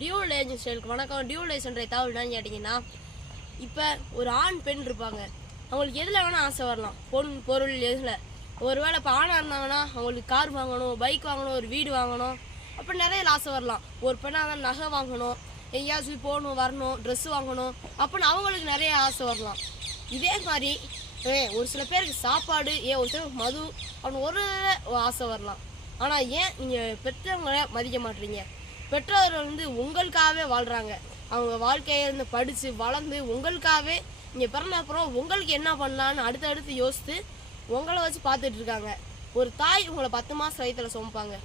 Dual agent ஸ்டைலுக்கு வணக்கம். Dual agent தகவல் என்னன்னு கேட்டிங்கன்னா, இப்போ ஒரு ஆண் பெண் இருப்பாங்க. அவங்களுக்கு எதில் வேணால் ஆசை வரலாம். பொருள் எதில். ஒருவேளை இப்போ ஆணாக இருந்தாங்கன்னா அவங்களுக்கு கார் வாங்கணும், பைக் வாங்கணும், ஒரு வீடு வாங்கணும், அப்போ நிறைய ஆசை வரலாம். ஒரு பெண்ணாக தான் நகை வாங்கணும், எங்கேயாச்சும் போகணும் வரணும், ட்ரெஸ்ஸு வாங்கணும், அப்படின்னு அவங்களுக்கு நிறைய ஆசை வரலாம். இதே மாதிரி ஒரு சில பேருக்கு சாப்பாடு, ஒரு சிலருக்கு மது அப்படின்னு ஒரு ஆசை வரலாம். ஆனால் ஏன் நீங்கள் பெற்றவங்களை மதிக்க மாட்டீங்க? பெற்றோர்கள் உங்களுக்காகவே வாழ்கிறாங்க. அவங்க வாழ்க்கையை படித்து வளர்ந்து உங்களுக்காகவே நீங்கள் பிறந்த அப்புறம் உங்களுக்கு என்ன பண்ணலான்னு அடுத்தடுத்து யோசித்து உங்களை வச்சு பார்த்துட்டு இருக்காங்க. ஒரு தாய் உங்களை 10 மாதம் வயிற்றில் சுமப்பாங்க.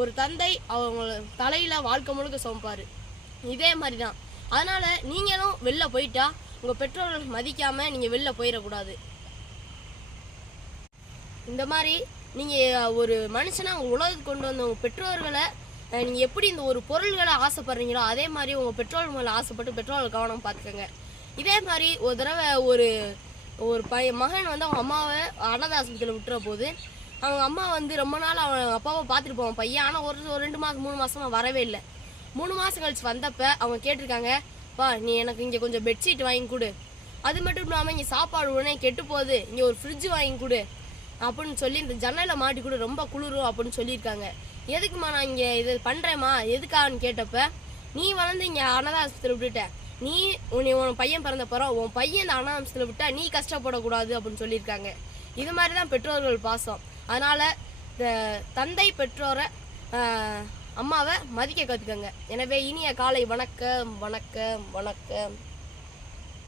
ஒரு தந்தை அவங்க தலையில் வாழ்க்கை முழுக்க சுமப்பார். இதே மாதிரி தான். அதனால் நீங்களும் வெளில போயிட்டா உங்கள் பெற்றோர்கள் மதிக்காமல் நீங்கள் வெளில போயிடக்கூடாது. இந்த மாதிரி நீங்கள் ஒரு மனுஷனை உங்கள் உலகத்துக்கு கொண்டு வந்த உங்கள் பெற்றோர்களை நீங்கள் எப்படி இந்த ஒரு பொருள்களை ஆசைப்படுறீங்களோ அதே மாதிரி உங்கள் பெற்றோர்கள் மேலே ஆசைப்பட்டு பெற்றோர்கள் கவனம் பார்த்துக்கோங்க. இதே மாதிரி ஒரு தடவை ஒரு மகன் அவங்க அம்மாவை அனாதை ஆஸ்பத்திரியில் விட்டுற போது அவங்க அம்மா ரொம்ப நாள் அவன் அப்பாவை பார்த்துட்டு போவான் பையன். ஆனால் ஒரு 2 மாதம் 3 மாதமாக வரவே இல்லை. 3 மாதம் கழிச்சு வந்தப்போ அவங்க கேட்டிருக்காங்க, பா நீ எனக்கு இங்கே கொஞ்சம் பெட்ஷீட் வாங்கி கொடு, அது மட்டும் இல்லாமல் இங்கே சாப்பாடு உடனே கெட்டு போகுது, இங்கே ஒரு ஃப்ரிட்ஜ் வாங்கி கொடு அப்படின்னு சொல்லி இந்த ஜன்னலில் மாட்டி கொடு, ரொம்ப குளிரும் அப்படின்னு சொல்லியிருக்காங்க. எதுக்குமா நான் இங்கே இது பண்ணுறேம்மா எதுக்கான்னு கேட்டப்ப, நீ வளர்ந்து இங்கே அனாதை ஆஸ்பத்திரியில் விட்டுட்ட, உன் பையன் பிறந்த போகிறோம், உன் பையன் இந்த அனாதை ஆஸ்பத்திரியில் விட்டா நீ கஷ்டப்படக்கூடாது அப்படின்னு சொல்லியிருக்காங்க. இது மாதிரி தான் பெற்றோர்கள் பாசம். அதனால் இந்த தந்தை பெற்றோரை அம்மாவை மதிக்க கற்றுக்கங்க. எனவே இனிய காலை வணக்கம் வணக்கம் வணக்கம்.